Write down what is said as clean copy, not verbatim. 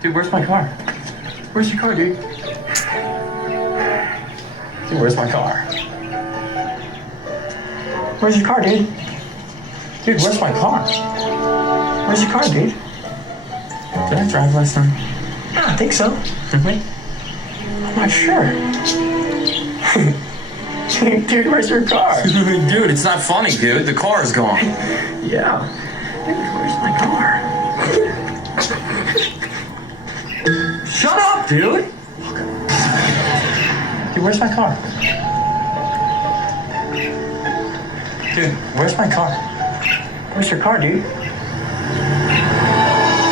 Dude, where's my car? Where's your car, dude? Dude, where's my car? Where's your car, dude? Dude, where's my car? Where's your car, dude? Did I drive last time? Yeah, I think so. Really? I'm not sure. Dude, where's your car? Dude, it's not funny, dude. The car is gone. Yeah. Dude, where's my car? Shut up, dude! Dude, where's my car? Dude, where's my car? Where's your car, dude?